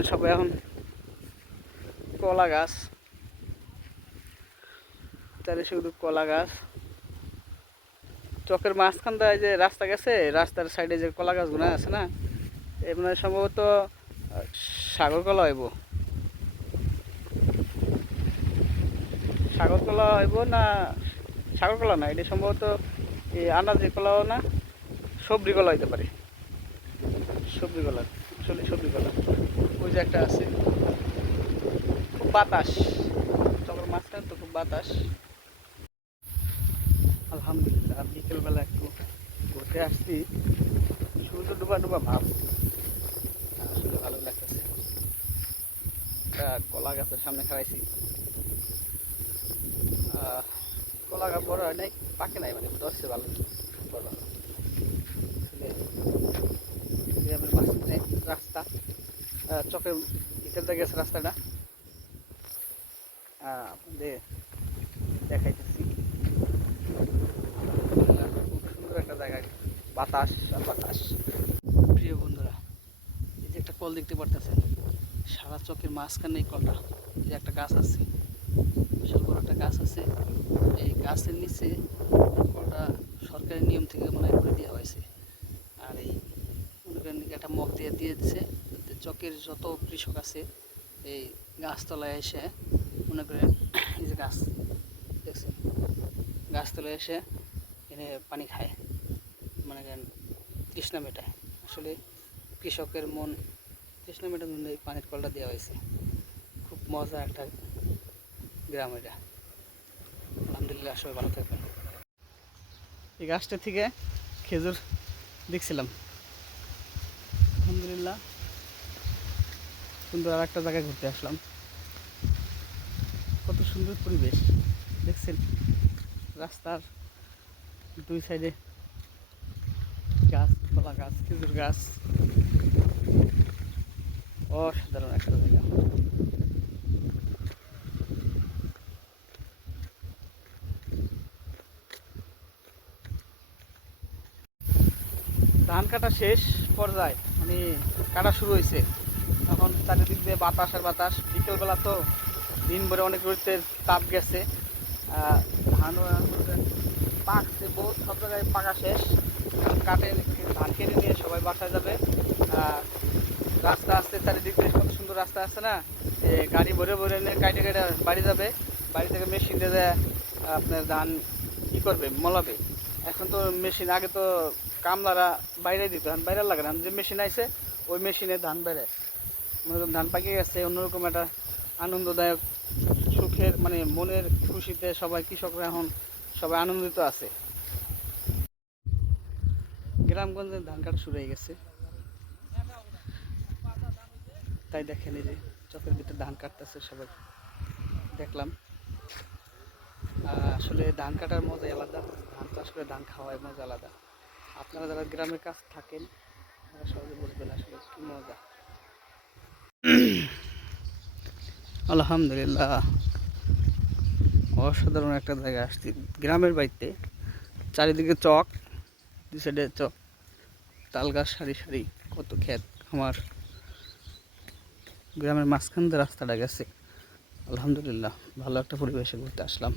করেন সবাই এখন কলা গাছ, চারি শুধু কলা গাছ। চকের মাঝখান দিয়ে যে রাস্তা গেছে, রাস্তার সাইডে যে কলা গাছগুলো আছে না, এমন সম্ভবত সাগর কলা হইব, সাগর কলা হইব না, সাগর কলা না, এটা সম্ভবত এই আনাজি কলাও না, সবজি কলা হইতে পারে, সবজি কলা, আসলে সবজি কলা। ওই যে একটা আছে, খুব বাতাস, চকের মাঝখানে তো খুব বাতাস। আলহামদুলিল্লাহ বিকেলবেলা একটু ঘুরতে আসছি, সূর্য ডুবা ডুবা ভাব, আসলে ভালো লাগতেছে। একটা কলা গাছের সামনে খাইছি, কলা গাছ বড় হয় নাই, পাকে নাই, মানে ধরছে ভালো বড়। গ্রামের মাঝখানে রাস্তা, চকের ভিতর দিয়ে গেছে রাস্তাটা, আপনাদের দেখাইতেছি। খুব সুন্দর একটা জায়গায়, বাতাস আর বাতাস। প্রিয় বন্ধুরা, এই যে একটা কল দেখতে পারতেছেন, সারা চকের মাঝখানে এই কলটা, এই যে একটা গাছ আছে, বিশাল বড় একটা গাছ আছে, এই গাছের নিচে কলটা সরকারি নিয়ম থেকে মনে করে দেওয়া হয়েছে। আর এই মনে করেন একটা মগ দিয়ে দিয়েছে, চকের যত কৃষক আছে এই গাছতলায় এসে মনে করেন, এই যে গাছ দেখছেন, গাছতলায় এসে এনে পানি খায়, মনে করেন তৃষ্ণা মেটায়। আসলে কৃষকের মন তৃষ্ণা মেটানোর জন্য এই পানির কলটা দেওয়া হয়েছে। খুব মজা একটা গ্রাম এটা। আলহামদুলিল্লাহ, সবাই ভালো থাকবেন। এই গাছটা থেকে খেজুর দেখছিলাম, আলহামদুলিল্লাহ সুন্দর। আর একটা জায়গায় ঘুরতে আসলাম, কত সুন্দর পরিবেশ দেখছেন, রাস্তার দুই সাইডে গাছ, কলা গাছ, খেজুর গাছ, অসাধারণ একটা জায়গা। ধান কাটা শেষ পর্যায়ে, মানে কাটা শুরু হয়েছে, এখন চারিদিক দিয়ে বাতাস আর বাতাস। বিকেলবেলা তো দিন ভরে অনেক রোদের তাপ গেছে, ধানও পাকছে, বহুত সব জায়গায় পাকা শেষ। কাটে ধান কেটে নিয়ে সবাই বাসায় যাবে। রাস্তা আছে চারিদিক দিয়ে, কত সুন্দর রাস্তা আছে না, গাড়ি ভরে ভরে নিয়ে কাটে কেটে বাড়ি যাবে, বাড়ি থেকে মেশিন দিয়ে আপনার ধান কী করবে, মলাবে। এখন তো মেশিন, আগে তো কামলারা বাইরে দিত, ধান বাইরে লাগে না, যে মেশিন আইছে ওই মেশিনে ধান বেড়ে, মনে করেন ধান পাকিয়ে গেছে। অন্যরকম একটা আনন্দদায়ক, সুখের, মানে মনের খুশিতে সবাই কৃষকরা এখন সবাই আনন্দিত আছে। গ্রামগঞ্জে ধান কাটা শুরু হয়ে গেছে, তাই দেখেন এই যে চকের ভিতরে ধান কাটতেছে সবাই, দেখলাম। আসলে ধান কাটার মজাই আলাদা, ধান চাষ করে ধান খাওয়ার মজা আলাদা। আপনারা যারা গ্রামের কাছে থাকেন তারা সহজে বুঝবেন আসলে কি মজা। আলহামদুলিল্লাহ, অসাধারণ একটা জায়গায় আসছি, গ্রামের বাড়িতে। চারিদিকে চক, দুই সাইডে চক, তাল গাছ সারি সারি, কত ক্ষেত আমার, গ্রামের মাঝখান দিয়ে রাস্তাটা গেছে। আলহামদুলিল্লাহ, ভালো একটা পরিবেশে ঘুরতে আসলাম।